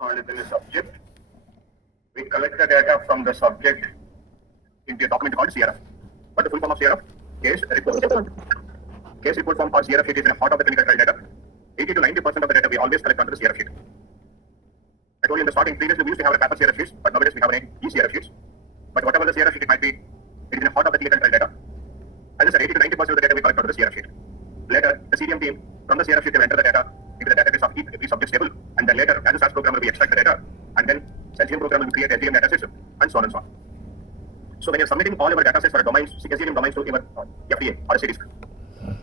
called as a subject. We collect the data from the subject into a document called CRF. What the full form of CRF? Case report. Case report form or CRF sheet is in the heart of the clinical trial data. 80 to 90% of the data we always collect onto the CRF sheet. I told you in the starting, previously we used to have a paper CRF sheets, but nowadays we have an e-CRF sheets. But whatever the CRF sheet it might be, it is in the heart of the clinical trial data. As I said, 80 to 90% of the data we collect onto the CRF sheet. Later, the CDM team from the CRF sheet will enter the data into the database of each subject table, and then later, as a SAS programmer, we extract the data, and then SGM programmer will create SGM datasets, and so on and so on. So when you're submitting all your datasets for domains, SGM domains to your FDA or a CDISC,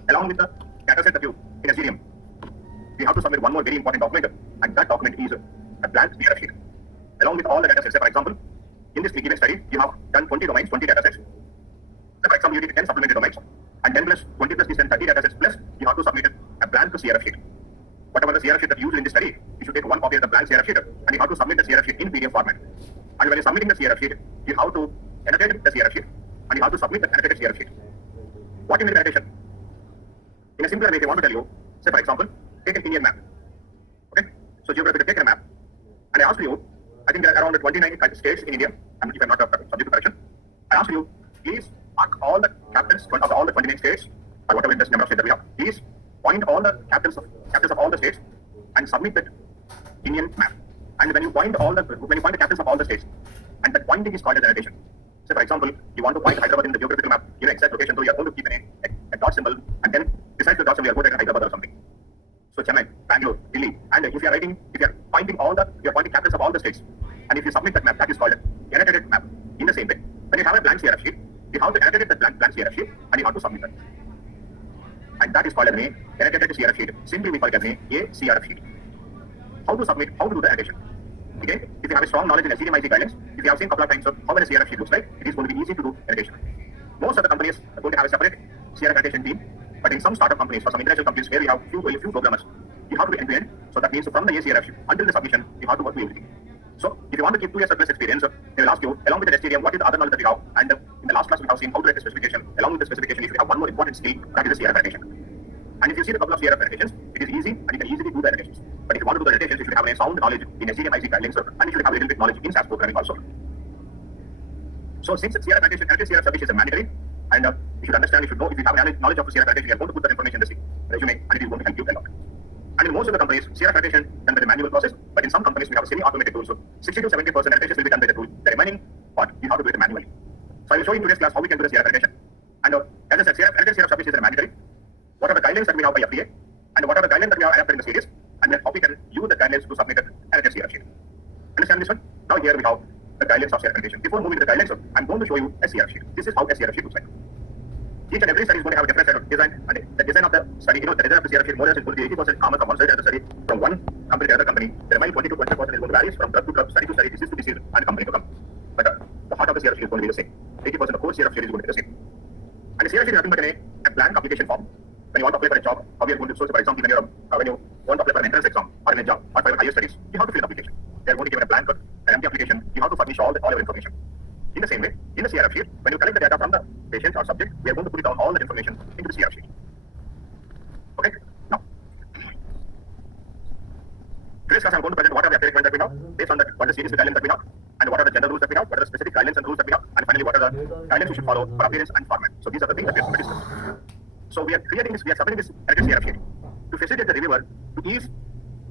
along with the dataset of you in SGM, we have to submit one more very important document, and that document is a blank CRF sheet, along with all the datasets. For example, in this given study, you have done 20 domains, 20 datasets. For example, you did 10 supplementary domains, and 10 plus 20 plus is 30 datasets plus you have to submit a blank CRF sheet. Whatever the CRF sheet that you use in this study, you should take one copy of the blank CRF sheet, and you have to submit the CRF sheet in PDF format. And when you're submitting the CRF sheet, you have to annotate the CRF sheet, and you have to submit the annotated CRF sheet. What do you mean by annotation? In a simpler way, if I want to tell you, say for example, take an Indian map. Okay? So geography, take a map, and I ask you, I think there are around 29 states in India, and if I'm not subject to correction, I ask you, please mark all the capitals of all the 29 states, or whatever the number of states that we have. Please point all the capitals of all the states and submit that Indian map. And when you point the capitals of all the states, and that pointing is called as annotation. So for example, you want to point Hyderabad in the geographical map, you know exact location, so you are going to keep a dot symbol, and then besides the dot symbol, you are going to Hyderabad or something. So Chennai, Bangalore, Delhi, and if you are pointing capitals of all the states, and if you submit that map, that is called annotated map. In the same way, when you have a blank CRF sheet, you have to annotate the blank CRF sheet, and you have to submit that. And that is called as an annotated CRF sheet. Simply we call it as a CRF sheet. How to submit, how to do the annotation. Again, if you have a strong knowledge in SDMIC guidelines, if you have seen a couple of times of how a CRF sheet looks like, it is going to be easy to do annotation. Most of the companies are going to have a separate CRF annotation team, but in some startup companies, for some international companies where you have few programmers, you have to be end-to-end. So that means from the CRF sheet until the submission, you have to work with everything. So if you want to keep 2 years plus experience, they will ask you, along with the STDM, what is the other knowledge that you have? And in the last class, we have seen how to write the specification. Along with the specification, if you have one more important skill, that is the CRF annotation. And if you see the couple of CRF annotations, it is easy and you can easily do the annotations. But if you want to do the annotations, you should have a sound knowledge in SDMIC guidelines, and you should have a little bit knowledge in SAS programming also. So since CRF annotation, CRF submission is a mandatory, and you should understand, if you have knowledge of CRF annotation, you are going to put that information in the resume, and it is going to help you a lot. And in most of the companies, CRF annotation done by the manual process, but in some companies we have a semi-automated tool. So 60 to 70% annotations will be done by the tool. The remaining part, you have to do it manually. So I will show you in today's class how we can do the CRF annotation. And as I said, CRF submission is mandatory. What are the guidelines that we have by FDA, and what are the guidelines that we have adapted in the series, and then how we can use the guidelines to submit an annotated CRF sheet. Understand this one? Now here we have the guidelines of CRF annotation. Before moving to the guidelines, I'm going to show you a CRF sheet. This is how a CRF sheet looks like. Each and every study is going to have a different set of design, and the design of the study, the design of the CRF sheet, more or less is going to be 80% common from one study to the study, from one company to another company. The remaining 20 to 25% is going to vary from drug to drug, study to study, disease to disease, and company to company. But the heart of the CRF sheet is going to be the same. 80% of the whole CRF sheet is going to be the same. And the CRF sheet is nothing but a blank application form. When you want to apply for a job, how we are going to, so for example, when you want to apply for an entrance exam or in a job or for your higher studies, you have to fill the application. They are going to give a blank, an empty application. You have to furnish all your information. In the same way, in the CRF sheet, when you collect the data from the patient or subject, we are going to put down all the information into the CRF sheet. Okay? Now, today's class I'm going to present what are the FDA requirements that we have, based on that, what are the series guidelines that we have, and what are the general rules that we have, what are the specific guidelines and rules that we have, and finally, what are the guidelines we should follow for appearance and format. So these are the things that we are going to discuss. So we are submitting this CRF sheet to facilitate the reviewer to ease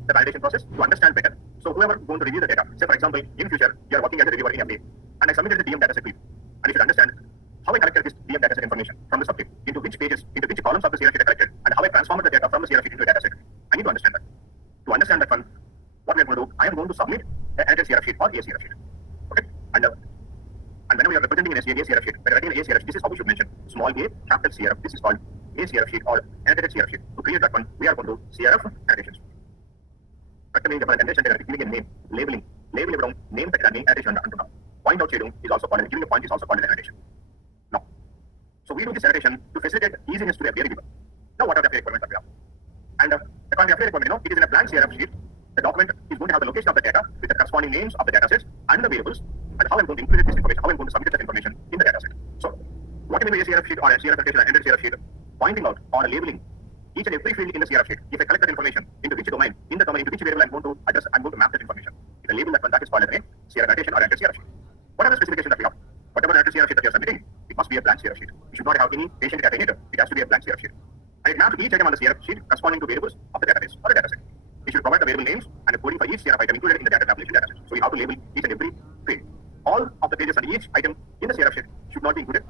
the validation process, to understand better. So whoever is going to review the data, say for example, in future, you are working as a reviewer in FDA, and I submitted the DM dataset to you, and you should understand how I collected this DM dataset information from the subject, into which pages, into which columns of the CRF sheet I collected, and how I transformed the data from the CRF sheet into a dataset. I need to understand that. To understand that one, what we are going to do, I am going to submit an annotated CRF sheet or a CRF sheet. Okay? And whenever you are representing an CRF sheet, when writing an CRF sheet, this is how we should mention. Small a, capital CRF, this is called a CRF sheet or annotated CRF sheet. To create that one, we are going to do CRF annotations. Meaning the annotation, giving a name, labeling name that name annotation unto now. Point out shading is also called, giving a point is also called an annotation. Now, so we do this annotation to facilitate easiness to the FDA reviewer. Now, what are the FDA requirements that we have? And according to the FDA requirement, it is in a blank CRF sheet. The document is going to have the location of the data with the corresponding names of the datasets and the variables, and how I'm going to include this information, how I'm going to submit that information in the dataset. So, what do you mean by a CRF sheet or a CRF annotation and annotated CRF sheet? Pointing out or labeling each and every field in the CRF sheet. If I collect that information, into which domain, in the domain, into which variable I'm going to adjust, I'm going to map that information. variables of the database or the dataset. We should provide the variable names and the coding for each CRF item included in the data tabulation dataset. So we have to label each and every field. All of the pages under each item in the CRF sheet should not be included.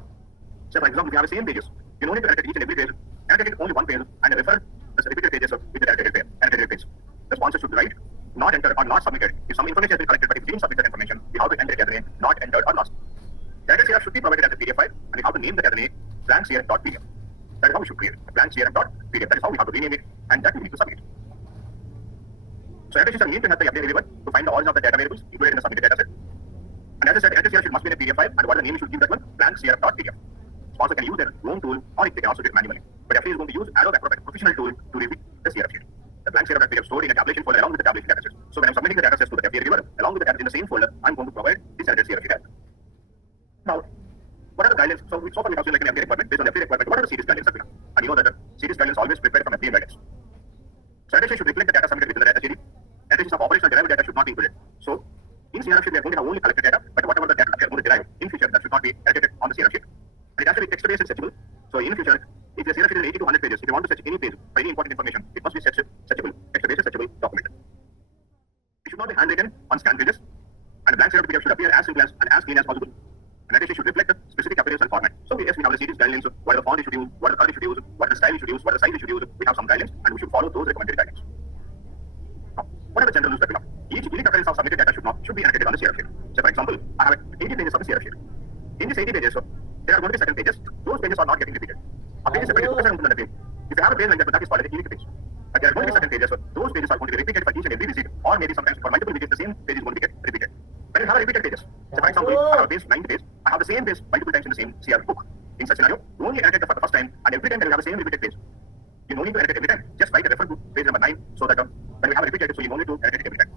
So for example, if you have the same pages, you don't need to annotate each and every page, annotate only one page and refer the repeated pages with the annotated page. The sponsor should write not entered or not submitted. If some information has been collected but if you didn't submit that information, we have to enter the name not entered or lost. Data CRF should be provided as a PDF file and we have to name the data name blank CRF.pdf. That is how we should create a blank CRF.pdf. That is how we have to rename it and that we need to submit. So data sheets are needed to help the update variable to find the origin of the data variables included in the submitted dataset. And as I said, data CRF must be in a PDF file and what the name you should give that one blank CRF.pdf. Sponsor can use their own tool or they can also do it manually. But FA is going to use Adobe Acrobat professional tool to repeat the CRF sheet. The blank CRF.pdf stored in a tabulation folder along with the tabulation dataset. So when I'm submitting the datasets to the FA reviewer along with the data in the same folder, I'm going to provide this edited CRF sheet. Now, what are the guidelines? So far we have seen like an FA requirement. Based on the FA requirement, what are the series guidelines that we have? And you know that the series guidelines always prepared from FA guidelines. So data sheet should reflect the data submitted within the data series. Data sheets of operational derived data should not be included. So in CRF sheet we are going to have only collected data, but whatever the data we are going to derive in future that should not be edited on the CRF sheet. And it has to be text-based and searchable. So in future, if the CRF sheet is 80 to 100 pages, if you want to search any page for any important information, it must be searchable, text-based and searchable document. It should not be handwritten on scanned pages, and the blank CRF should appear as simple as and as clean as possible. And data sheet should reflect the specific appearance and format. So yes, we have the series guidelines, what are the font you should use, what are the color you should use, what are the style you should use, what are the size you should use. We have some guidelines and we should follow those recommended guidelines. Now, what are the general rules that we have? Each unique occurrence of submitted data should be annotated on the CRF sheet. So for example, I have 80 pages of the CRF sheet. In these 80 pages, there are going to be certain pages. Those pages are not getting repeated. A page is separated 2% from another page. If you have a page like that, that is called a unique page. But there are going to be certain pages, those pages are going to be repeated for each and every visit, or maybe sometimes for multiple visits, the same page is going to get repeated. When you have repeated pages, so for example, I have a page 90 pages, I have the same page multiple times in the same CRF book. In such scenario, you only annotate it for the first time, and every time you have the same repeated page. You don't need to annotate every time. Just write a reference to page number 9, so that when we have a repeated, so you don't need to annotate it every time.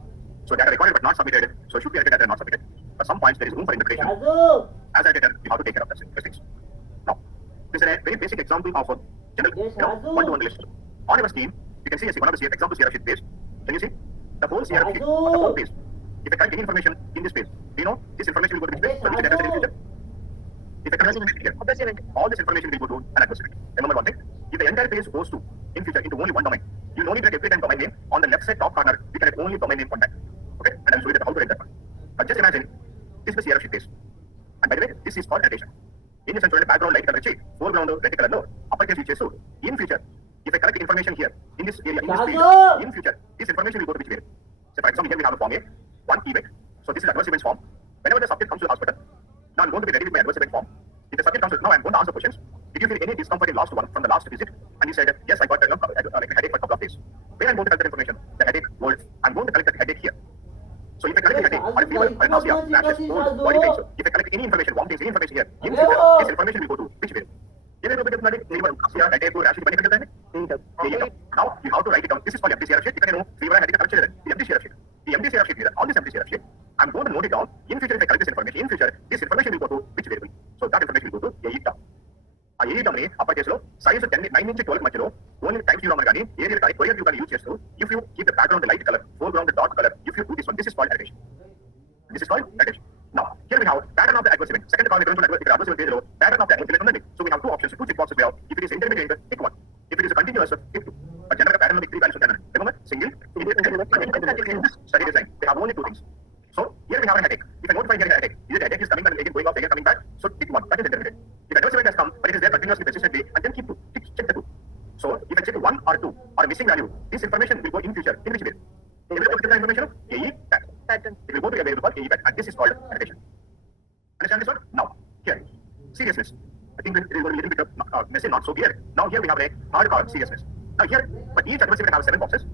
So data recorded but not submitted, so it should be annotated and not submitted. But some points there is room for interpretation. As a editor, you have to take care of those things. Now, this is a very basic example of a general one-to-one relationship. On your screen, you can see one of the example CRF sheet page. Can you see the whole CRF sheet, the whole page? If I collect any information in this page, do you know this information will go to which page? So which data set in future? If I collect here, all this information will go to an address event. Remember one thing, if the entire page goes to, in future, into only one domain, you don't need to write every time domain name. On the left side top corner, you can write only domain name contact. Okay, and I'll show you how to write that one. But just imagine, this is the CRF sheet page. And by the way, this is called annotation. In this sense, background light color sheet, foreground red color no, uppercase feature. So in future, if I collect information here, in this area, in this field, in future, this information will go to which way? So for example, here we have a form A, one event. So this is adverse events form. Whenever the subject comes to the hospital, now I'm going to be ready with my adverse event form. If the subject comes to, now I'm going to answer questions. Did you feel any discomfort in last one from the last visit? And he said, yes, I got like a headache for a couple of days. Where I'm going to collect that information? The headache words. I'm going to collect that headache here. So if I collect the headache, or a fever, or a nausea, rashes, cold, body pains, if I collect any information, vomiting, any information here, in future, this information will go to which way? Now you have to write it down. This is called empty CRF sheet. You can know fever and headache collection. The empty CRF sheet. The empty CRF sheet here, all this empty CRF sheet, I'm going to note it down. In future, if I collect this information, in future, this information will go to which variable? So that information will go to A term. A term ni upper case lo size 9 inch 12 మధ్యలో only times you gani area square you can use చేస్తూ if you keep the background the light color, foreground the dark color, if you do this one, this is called annotation. This is called annotation. Now here we have pattern of the adverse event. Second column adverse event page lo pattern of the adverse event. So we have two options, two check boxes we have. If it is intermediate, tick one. If it is a continuous, tick two. But general pattern of the three values are remember single, study design. They have only two things. So here we have a headache. If I notify here a headache, is it headache is coming and again going off, again coming back? So tick one. That is intermediate. If adverse event has come, but it is there continuously, persistently, and then keep two. Check the two. So if I check one or two or a missing value, this information will go in future. In which way? Information of AE pattern. It will go to a variable called AE pattern, and this is called annotation. Understand this one? Now here, seriousness. I think it is going to be a little bit of messy, not so clear. Now here we have a hard card seriousness. Now here, but each adverse event has 7 boxes.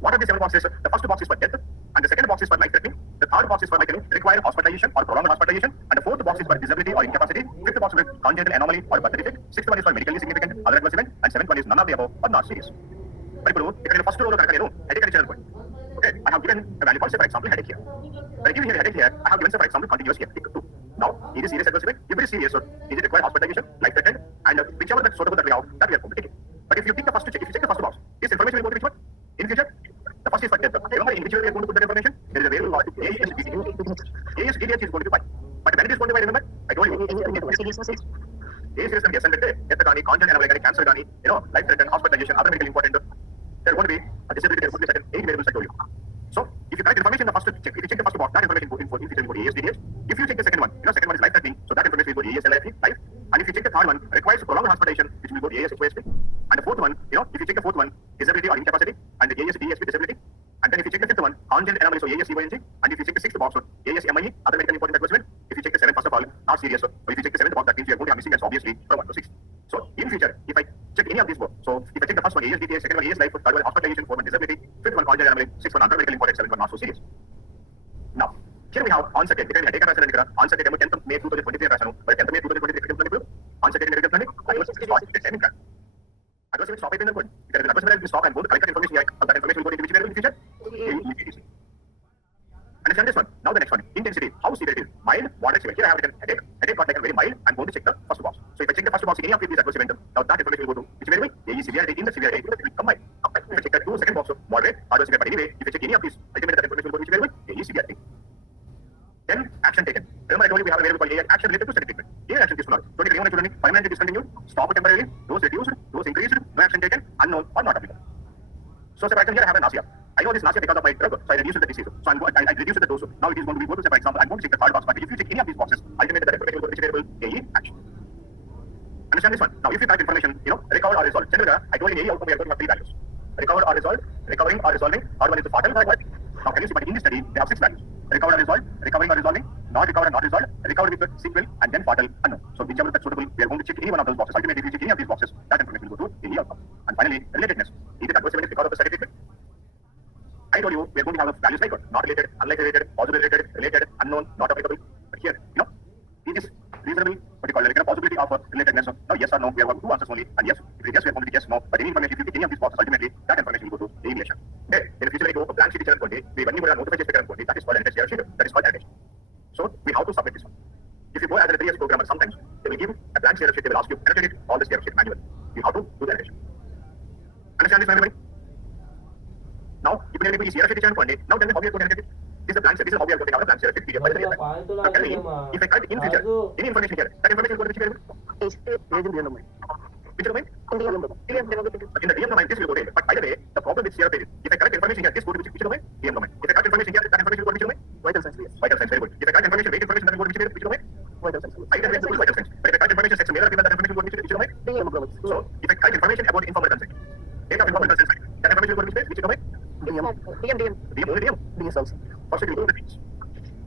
What are the 7 boxes? The first 2 boxes for death, and the second box is for life threatening. The third box is for require hospitalization or prolonged hospitalization, and the fourth box is for disability or incapacity. Fifth box is for congenital anomaly or birth defect. Sixth one is for medically significant other adverse event, and seventh one is none of the above or not serious. But if first row headache point. Okay, I have given a value called say for example headache here. When I give here headache here, I have given say for example continuous here. Tick 2. Now, it is serious adverse event. If it is serious, so is it require hospitalization, life threatened, and whichever that suitable that we have, that we are going to take it. But if you tick the first check, if you check the first box, this information will go to which one? In future, the first is for death. Remember in which way we are going to put that information? There is a variable called ASDDH is going to be 5. But when it is going to be, remember, I told you. ASDDH can be death, congenital anomaly, cancer, life threatened, hospitalization, other medical important. There and ASDSP disability. And then if you check the fifth one, congenital anomaly, so ASEYNG, and if you check the sixth box, ASMIE, other medical important advertisement. If you check the seventh, first of all, not serious. So if you check the seventh box, that means you are going to have missing as obviously from 1 to 6. So in future, if I check any of these both, so if I check the first one, ASDTA, second one, AS life, third one, hospitalization, fourth one, disability, fifth one, congenital anomaly, sixth one, other medical important, seventh one, not so serious. Now, here we have onset date. Because I take a onset date 10th May 2023 rational, but 10th May 2023 onset date medical planning, adverse event stop it in the code. If there is an adverse event, stop and go to collect that information here. That information will go into which variable in the future? AEDC. Understand this one? Now the next one. Intensity. How severe it is? Mild, moderate, severe. Here I have written headache. Headache got like a very mild. I'm going to check the first box. So if I check the first box in any of these adverse events, now that information will go to which variable? AE severity. In the severity, it will combine. If I check the second box, moderate, adverse event. But anyway, if I check any of these, ultimately that information will go to which variable? AE severity. Then action taken. Remember I told you we have a variable called A action related to study treatment. A action is not. 2021 children permanently discontinued, stop temporarily, those reduced, those increased, no action taken, unknown or not applicable. So say for example here I have a nausea. I know this nausea because of my drug, so I reduced the disease. So I reduced the dose. Now it is going to be go to say for example I'm going to check the third box, but if you check any of these boxes, ultimately that information will go to which variable? AE action. Understand this one? Now if you type information, recover or resolve. Generally I told you in AE outcome we are going to have 3 values. Recover or resolve, recovering or resolving, third one is the fatal, third one. Now can you see but in this study they have 6 values. Recovered or resolved, recovering or resolving, not recovered or not resolved, recovered with the sequel, and then fatal, unknown. So whichever that's suitable, we are going to check any one of those boxes. Ultimately, if you check any of these boxes, that information will go to any outcome. And finally, relatedness. Either adverse event is because of the study treatment. I told you we are going to have values like not related, unlike related, positive related, unknown, not applicable. But here, it is reasonable, what you call it, like a possibility of a relatedness. Now, yes or no, we have 2 answers only, and yes, if we guess, we are going to guess no. But any information, if you pick any of these boxes, ultimately, that information will go to the relation. Okay, in the future, we go a blank sheet teacher one day, we when you notify just picker one day, that is called an sheet, that is called annotation. So, we have to submit this one. If you go as a 3 years programmer, sometimes they will give a blank sheet, they will ask you, annotate it, all the sheet manually. You have to do the annotation. Understand this, everybody? Now, if you put sheet teacher one day, now tell me how you are going to annotate it. This is a blank sheet, this is how we are going to have a blank sheet PDF. Now, tell me, if I type in future, any information here, that information will go to which variable? Which domain? In the DM domain, this will go to. But by the way, the problem with CRP is, if I correct information here, this go to which domain? DM domain. If I correct information here, that information will go to which domain? Vital science. Vital science, very good. If I correct information, weight information, that will go to which domain? Vital science. Vital science. But if I correct information, sex and male or female, that information will go to which domain? So, if I correct information about informal consent, data of informal consent, that information will go to which domain? DM also. First it will go to the D's.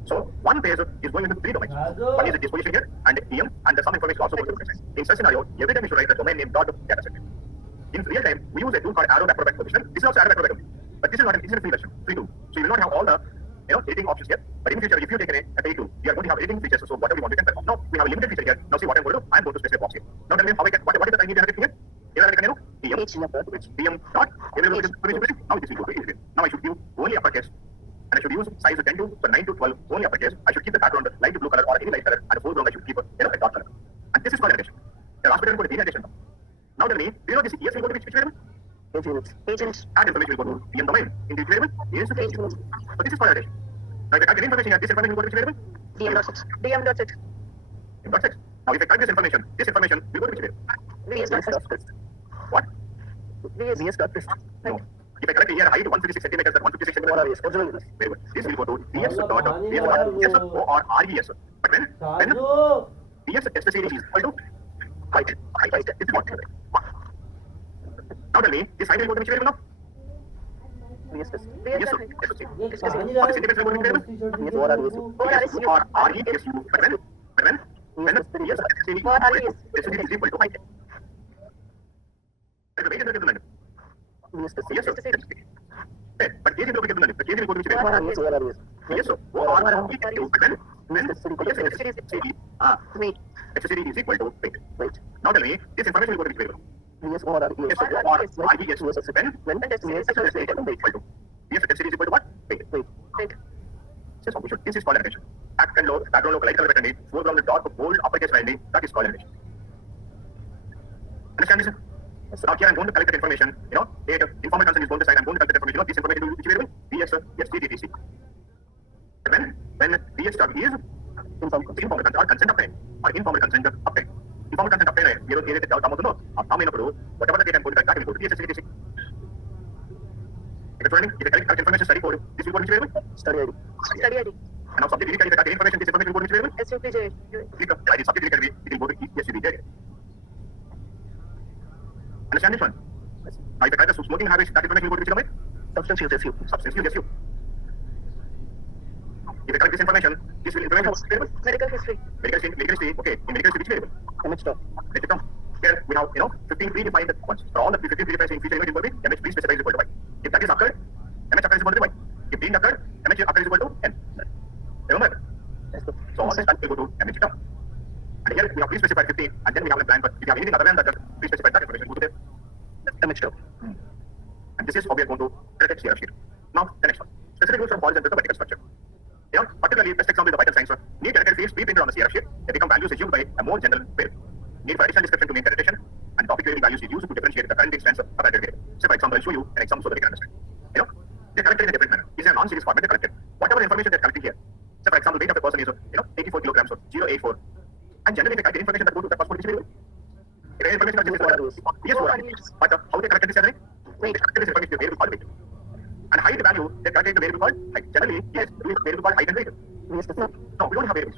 So, one page is going into 3 domains. One is the disposition here, and DM, and some information also goes to the consent. In such scenario, every time you should write the domain name dot data set. In real time, we use a tool called arrow backward position. This is also arrow backward, but this is not this is a free version, free tool. So you will not have all the editing options here. But in future, if you take a paid tool, we are going to have editing features. So whatever you want, you can perform. Now we have a limited feature here. Now see what I'm going to do. I'm going to specify a box here. Now tell me how I can. What is the time you generate here? Here I can DM dot. Now this will go to. Now I should give only uppercase. And I should use size 10 to 9 to 12 only uppercase. I should keep the background light blue color or any light color, and the foreground I should keep a dark color. And this is called annotation. The last bit I'm going to annotation. Now tell me, do you know this ES will go to which variable? Page units. And information will go to DM domain. In this variable, ES to page units. So this is called annotation. Now if I type in information here, this information will go to which variable? DM.6. DM.6. Now if I type this information will go to which variable? VS.text. What? VS.text. No. If I correct here height 156 centimeters and 156 centimeters, very good. This will go to VS dot or RES. But when VS test series is equal to height. This is what. Now tell me, this height will go to which variable now? VS test. What is centimeters will go to which variable? Or RESU. But when VS test series is equal to height. That's the way it is. Yes, sir. But case will become the case will go to which variable? Yes, sir. When accessory is equal to weight. Now tell me, this information will go to which variable? Yes, or RES. When accessory is equal to. Yes, accessory is equal to what? Weight. This is called annotation. Background local light color pattern, foreground the dark bold uppercase line, that is called annotation. Understand this, sir? So now here I'm going to collect that information, date, informal consent is going to sign, I'm going to collect that information, this information will be which variable? VS, STDTC. When VS dot is informal consent or consent obtained, or informal consent obtained. Informal consent obtained, we will get it out of whatever the date I'm going to collect, that will go to VS, STDTC. If you collect information study code, this will go to which variable? Study ID. And now subject indicated that information, this information will go to which variable? SUPJ. Subject indicated, it will go to SUPJ. Understand this one? Now if I try the smoking habits, that information will go to which domain? Substance use SU. Substance use SU. If you collect this information about variable. Medical history. Medical history. Okay. In medical history, which variable? Image term. Let it come. Here we have 15 predefined ones. For all the 15 predefined in feature image will be MH pre-specified is equal to Y. If that is occurred, MH occurs is equal to Y. If didn't occur, MH occurs is equal to N. Remember? That's good. So all this time will go to MH term. And here we have pre-specified 15, and then we have a blank. But if you have anything other than that pre-specified, that information will go to the MH term. And this is how we are going to calculate CRF sheet. Now the next one. Specific rules from horizontal to vertical structure. Particularly best example is the vital signs. Need character fields pre-printed on the CRF sheet. They become values assumed by a more general variable. Need for additional description to make calculation, and topic varying values is used to differentiate the current extents of a variable. So for example, I'll show you an example so that we can understand. They're collected in a different manner. It's a non-series format. They're collected. Whatever information they're collecting here. So for example, weight of a person is 84 kilograms or 084. And generally they collect information that go to that passport variable. If any information is yes, but how they collect this generally? They collect this information to a variable called weight. And height value, they collect the variable called height. Generally, yes, we have a variable called height and weight. No, we don't have variables.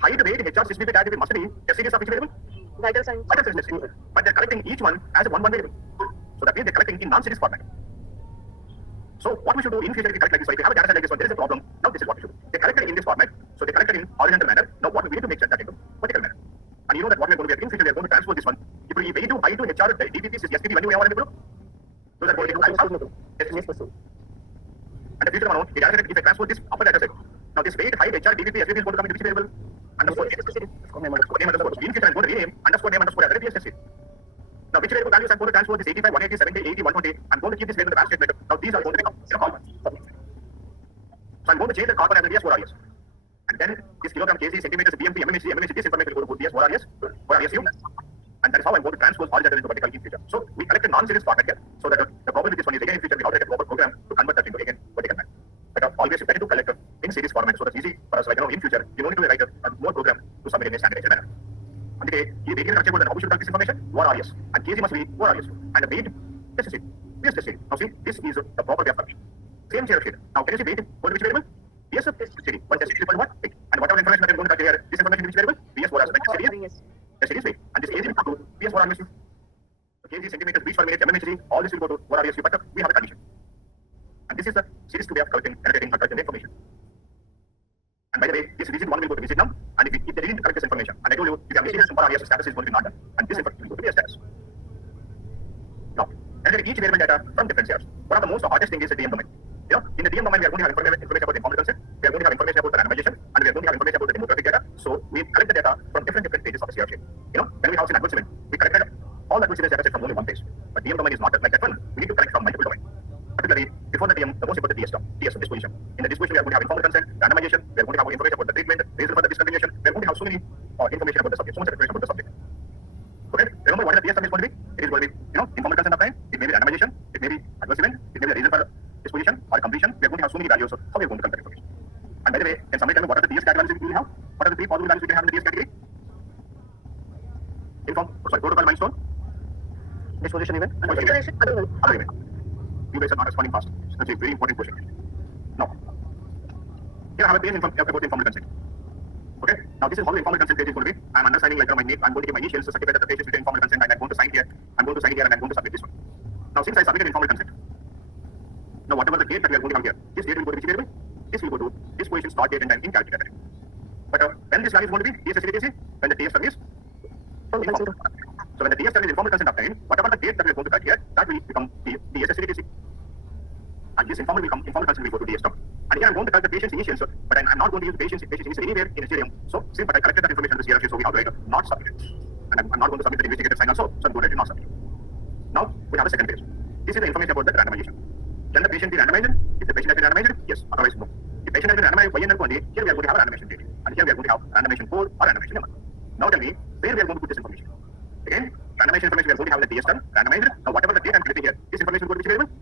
Height, weight, HR, 6BP, data must be a series of which variable? Vital signs. Vital signs. But they're collecting each one as a one variable. So that means they're collecting in non-series format. So what we should do in future if we collect like this, so if we have a data set like this one, there is a problem. Now this is what we should do. They collected in this format, so they collected in horizontal manner. Now what we need to make that into vertical manner. And you know that what we are going to be in future, we are going to transfer this one. If we weight to height to HR, DPP is SPP, when you have available. So that going to be and the future one, if I transfer this upper data set, now this weight, height, HR, DPP, SPP is going to come into which variable? Underscore name underscore. In future I'm going to rename underscore name underscore address PSS. Now which variable values I'm going to transfer this 85, 180, 70, 80, 120. I'm going to keep this variable in the batch statement. Now these are going to become carbon. So I'm going to change the carbon as a DS 4 RS. And then this kilogram, kg, centimeters, BMP, MMHG, this information will go to DS 4 RS, 4 RSU. And that is how I'm going to transpose horizontal into vertical in future. So we collect a non-series format here, so that the problem with this one is again in future we have to write a proper program to convert that into again vertical manner. But always better to collect in series format, so that's easy for us. Like in future, you don't need to write a more program to submit in a standardized manner. And the beginning structure about how we should collect this information, 1 RS, and kg must be 4 RS, and the weight, test sheet, test sheet. Now see, this is the proper way of collection. Same chair sheet. Now can you see weight? Go to which variable? BS of test sheet. What test sheet is what? Weight. And whatever information that I'm going to calculate here, this information in which variable? BS 4 RS. Test sheet is weight. And this kg will go to BS 4 RS. Kg, centimeters, beats per minute, mmHg, all this will go to 4 RS. But we have a condition. And this is the series to way of collecting information. And by the way, this visit 1 will go to visit num, and if they didn't collect this information, and I told you, if you have missing some RS, status is going to be not done, and this information will go to be a status. Now, and each variable data from different CRs. One of the most hardest thing is the DM domain. In the DM domain, we are going to have information about the informal consent, we are going to have information about the randomization, and we are going to have information about the demographic data. So we collect the data from different pages of the CR sheet. When we have an advertisement, we collected all advertisement data set from only one page. But DM domain is not like that one. We need to collect from multiple domains. Particularly, before the DM, the most important is the DS disposition. In the disposition, we are going to have informal consent, randomization, we are going to have information about the treatment, reason for the discontinuation, we are going to have so many information about the subject, so much information about the subject. Okay, remember what the DS is going to be? It is going to be, informal consent of time, it may be randomization, it may be adverse event, it may be the reason for disposition or completion. We are going to have so many values of how we are going to collect information. And by the way, can somebody tell me what are the DS categories we have? What are the 3 possible values we can have in the DS category? Protocol milestone, disposition event, other event. You guys are not responding fast. That's a very important question. Now, here I have a page about informal consent. Okay, now this is how the informal consent page is going to be. I'm undersigning like my name. I'm going to give my initials to certify that the page is written informal consent, and I'm going to sign here. I'm going to sign here, and I'm going to submit this one. Now, since I submitted informal consent, now whatever the date that we are going to have here, this date will go to which variable? This will go to this position start date and time in calculator. But when this value is going to be DSS, when the DS service. So when the DS service informal consent obtained, whatever the date that we are going to cut here, that will become DSS. And this informal consent will go to DS term. And here I'm going to cut the patient's initials, but I'm not going to use patient's initials anywhere in Ethereum. So since but I collected that information in the CRF, so we have to write not submitted. And I'm not going to submit the investigator sign also, so I'm going to write not submitted. Now we have a second page. This is the information about the randomization. Can the patient be randomized? If the patient has been randomized, yes. Otherwise, no. If the patient has been randomized, here we are going to have a randomization date. And here we are going to have randomization code or randomization number. Now tell me, where we are going to put this information? Again, randomization information we are going to have in the DS term, randomized. Now whatever the date I'm collecting here, this information will go to which variable?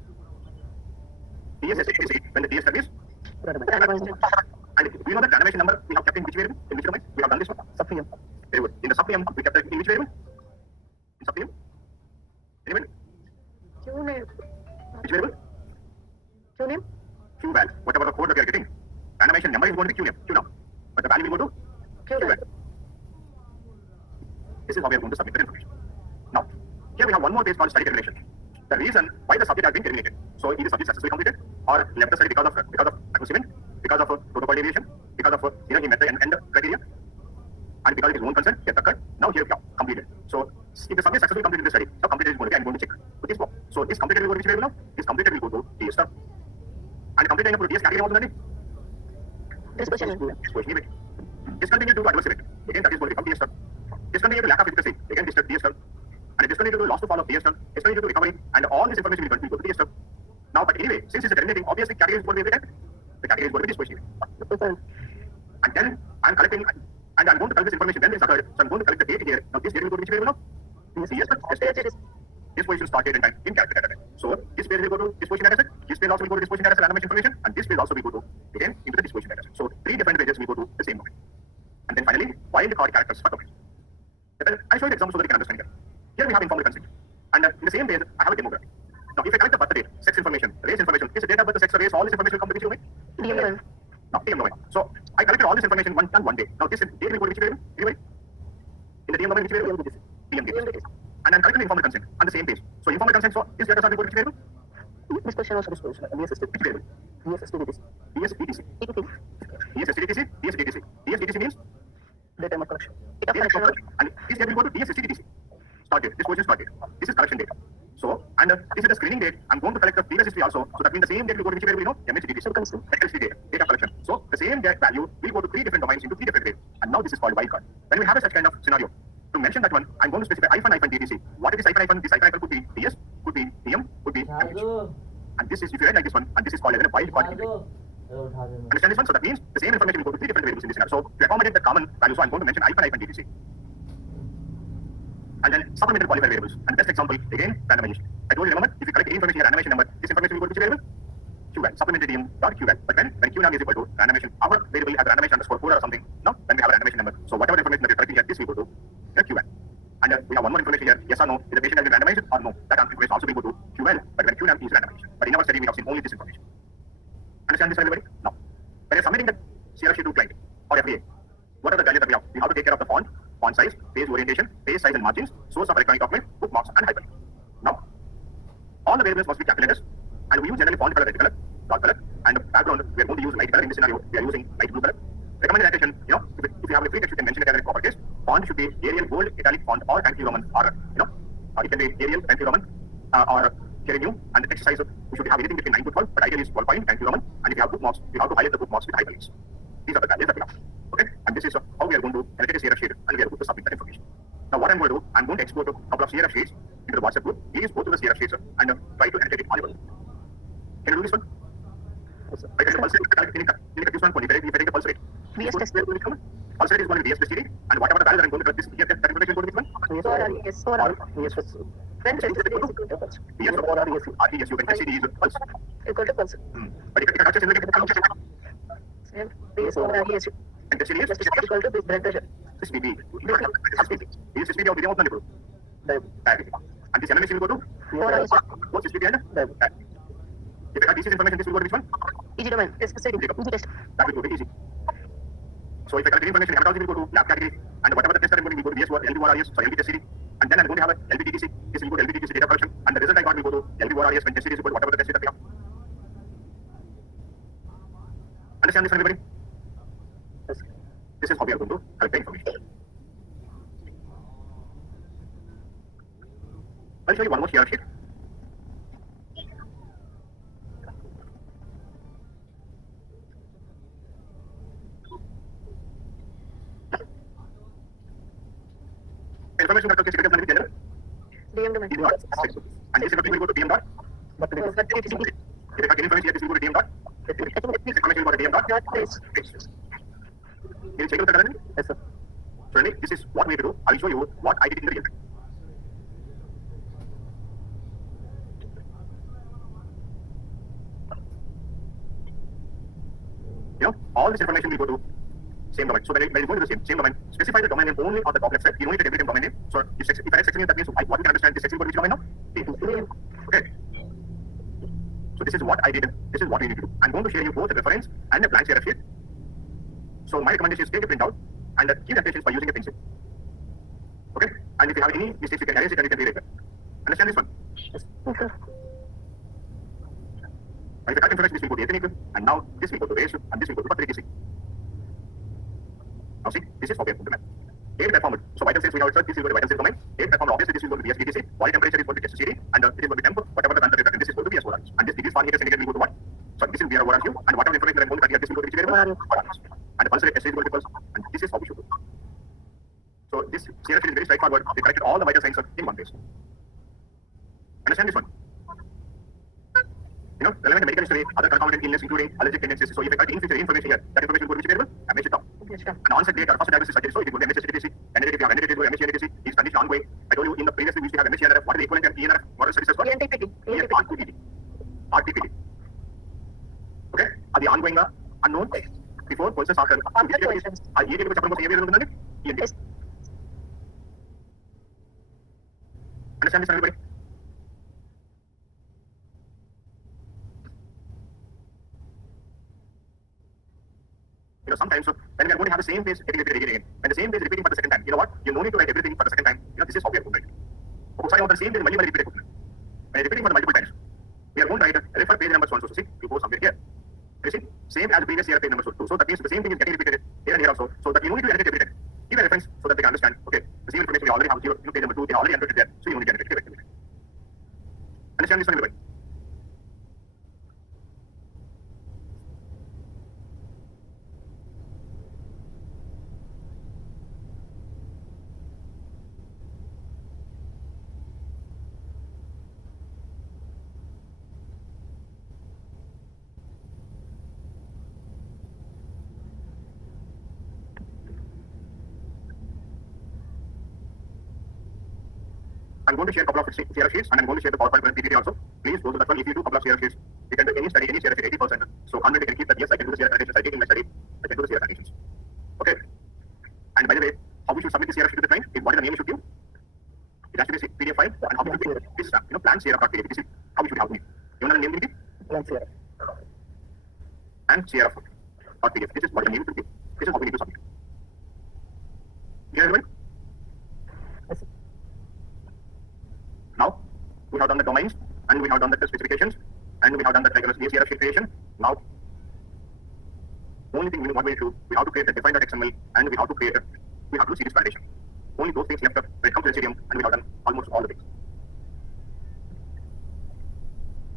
DSS when the DS term is randomized. And do you know that randomization number we have kept in which variable? In which domain? We have done this one. Subfium. Very good. In the subfium, we kept it in which variable? In subfium? Anybody? Which variable? QName. QVal. Whatever the code that we are getting. Randomization number is going to be QName. QName. But the value will go to QVal. This is how we are going to submit the information. Now, here we have one more page called study calculation. the reason why the subject has been terminated. So is the subject successfully completed or left the study because of achievement, because of protocol deviation, because of he met the end criteria, and because of his own concern, death occurred. Now here we are completed. So if the subject successfully completed the study, now completed is going to be, I'm going to check with this block. So this completed will go to which variable now? This completed will go to TS star. And completed అయినప్పుడు TS category అవుతుందండి. Disposition event. Discontinued due to adverse event. Again that is going to become TS star. Discontinued to lack of efficacy. Again TS star. And discontinued to loss to fall of TS star. Discontinued to recovery, and all this information will go to TS star. Now, but anyway, since it's terminating, obviously category is going to be every time. The category is going to be disposition event. And then I'm collecting, and I'm going to collect this information. Then this occurred, so I'm going to collect the date here. Now this date will go to which variable now? Disposition start date and time in character data type. So this page will go to disposition data set. This page also will go to disposition data set animation information, and this page also will go to again into the disposition data set. So three different pages will go to the same domain. And then finally, wild card characters per domain. Then I show you the example so that you can understand it. Here we have informal consent, and in the same page I have a demographic. Now if I collect the birth date, sex information, race information, is the date of birth, the sex, the race, all this information will come to which domain? DM. Now DM domain. So I collected all this information one day. Now this date will go to which variable? Anybody? In the DM domain, which variable? DM date. And I'm collecting informal consent on the same page. So informal consent, so this data will go to which variable? Disposition also disposition. Which variable? DSDTC. DSDTC means Data of collection. and this date will go to DSDTC. Start date. Disposition start date. This is collection data. So, and this is the screening date. I'm going to collect the previous history also. So that means the same date will go to which variable, MHDTC. Data collection. So the same date value will go to three different domains into three different ways. And now this is called wildcard. When we have a such kind of scenario, to mention that one, I'm going to specify hyphen DTC. What is this hyphen? This hyphen could be DS, could be DM, could be MH. And this is, if you write like this one, and this is called as a wildcard. Understand this one? So that means the same information will go to three different variables in this scenario. So to accommodate the common value, so I'm going to mention hyphen DTC. And then supplemental qualifier variables. And the best example, again, randomization. I told you, remember, if you collect any information here, randomization number, this information will go to which variable? QVAL, supplemented DM dot QVAL. But when QNAM is equal to randomization, our variable has randomization underscore 4 or something, no? When we have a randomization number. So whatever information that we're collecting here, this will go to QVAL. And we have one more information here, yes or no, is the patient has been randomized or no? That information also will go to QVAL, but when QNAM is randomization. But in our study, we have seen only this information. Understand this, everybody? Now, when you're submitting the CRF sheet to client or FDA, what are the values that we have? We have to take care of the font size, page orientation, page size and margins, source of electronic document, bookmarks, and hyperlink. Now, all the variables must be capital letters, and we use generally font color, red color, dark color, and the background we are going to use light color. In this scenario, we are using light blue color. Recommended annotation, if you have a free text, you can mention it as a proper case. Font should be Arial, bold, italic font, or Times New Roman, or or it can be Arial, Times New Roman, or Cherry New, and the text size we should have anything between 9 to 12, but ideally is 12 point, Times New Roman, and if you have bookmarks, you have to highlight the bookmarks with hyperlinks. These are the values that we have. Okay, and this is how we are going to allocate a CRF sheet, and we are going to submit that information. Now, what I'm going to do, I'm going to export a couple of CRF sheets into the WhatsApp group. Please go to the CRF sheets and try to annotate it audible. Can you do this one? Yes, sir. Like a pulse rate, if I take the pulse rate, pulse rate is going to be DS plus TD, and whatever the value that I'm going to collect this here, that information is going to be which one? Yes, or yes, when change the is equal to pulse. Yes, or yes, you can test CD is pulse. Equal to pulse. But if you touch it, you can Same. Yes, or yes. and the CD is Equal to blood pressure. this BB. This is BB of the remote number. Diabetes. And this MMH will go to what's this BB and if I have this information, this will go to which one? Easy domain. Test study. Easy test. That will go to easy. So if I collect any information, hematology will go to lab category, and whatever the test that I'm going to go to BS or LB or RS, so LB test CD, and then I'm going to have a LBTTC. This will go to LBTTC data collection, and the result I got will go to LB or RS when test CD is equal to whatever the test that we have. Understand this, everybody? Yes. This is how we are going to collect the information. I'll show you one more CRF sheet. Information that is going to be general. DM domain. And this information will go to DM dot. If I get information here, this will go to DM dot. This information will go to DM dot. Can you check out the current? Yes, sir. So this is what we need to do. I will show you what I did in the real time. All this information will go to same domain. So when you go to the same domain, specify the domain name only on the top left side. You only take every domain name. So if I have section name, that means what we can understand this section will go to which domain now? Okay. So this is what I did. This is what we need to do. I'm going to share you both the reference and the blank CRF sheet. So my recommendation is take a printout and keep the annotations by using a pencil. Okay. And if you have any mistakes, you can erase it and you can read it. Understand this one? Yes, sir. And if the correct information, this will go to ethnic, and now this will go to race, and this will go to patriotic. Now see, this is how we have put the map. Air platform. So vital sales we have searched, this is going to vital sales domain. Air platform, obviously this is going to be SDTC. Body temperature is going to be SCD, and it is going to be temp, whatever the temperature, and this is going to be SORs. And this degrees Fahrenheit indicator will go to what? So this is VR you, and whatever information that I'm going to cut here, this will go to which variable? And the pulse rate SC is going to be pulse, and this is how we should do. So this Sierra sheet is very straightforward. We corrected all the vital signs in one place. Understand this one? You know, relevant medical history, other concomitant illness, including allergic tendencies. So if I cut in future information here, that information will go to which variable? MH down. Yes, sir. And onset date or first diagnosis surgery, so it will go to MHCTC, NDTC, NDTC, MHCTC, is condition ongoing. I told you in the previously we used to have MHCNRF, what is the equivalent and ENRF? What is the studies called? ENTPT. RTPT. RTPT. Okay? Are the ongoing unknown? Before, versus after. After questions. Are you able to చెప్పడం కోసం ఏ వేరే ఉంటుందండి? ENT. Yes. Understand this, everybody? You know, sometimes when we are going to have the same page getting repeated again, and the same page repeating for the second time, you know what? You no need to write everything for the second time. You know, this is how we are going to write. ఒకసారి on the same page మళ్ళీ repeat అయిపోతుంది. And repeating for the multiple times. We are going to write refer page number so and so. So see, you go somewhere here. You see, same as the previous year page number so 2. So that means the same thing is getting repeated here and here also. So that you no need to edit every time. Give a reference so that they can understand. Okay, the same information we already have here. You know, page number 2, they already entered it there. So you only generate it. Understand this one, everybody? I'm going to share a couple of Sierra sheets and I'm going to share the PowerPoint PPT also. Please go to that one. If you do a couple of Sierra sheets, you can do any study, any Sierra sheet, 80%. So 100 you can keep that. Yes, I can do the Sierra conditions. I take in my study. I can do the Sierra conditions. Okay. And by the way, how we should submit the Sierra sheet to the client? What is the name we should give? It has to be a PDF file. And how we should do it? This is plan Sierra.pdf. This is how we should help me. You want the name to be? Plan Sierra. And Sierra.pdf. This is what the name to be. This is how we need to submit. Clear, everybody? Yes. Now, we have done the domains, and we have done the specifications, and we have done the regular Sierra sheet creation. Now, only thing we want to do, we have to create the define.xml, and we have to do series validation. Only those things left when it comes to Ethereum, and we have done almost all the things.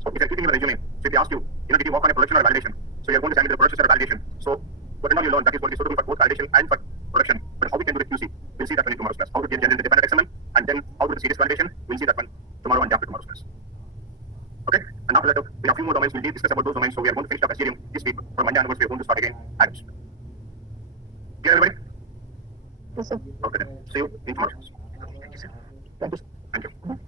So, if you're keeping your resume, so if they ask you, did you work on a production or validation? So you're going to send me the production or validation. So, what you learn that is going to be suitable for both validation and for production. But how we can do the QC, we'll see that one in tomorrow's class. How to generate the define.xml, and then how to do the series validation, we'll see that one tomorrow and after tomorrow's class. Okay? And after that, we have a few more domains. We'll discuss about those domains. So we are going to finish up Ethereum this week. For Monday onwards, we are going to start again at it. Clear, everybody? Yes, sir. Okay then. See you in tomorrow's class. Thank you, sir. Thank you.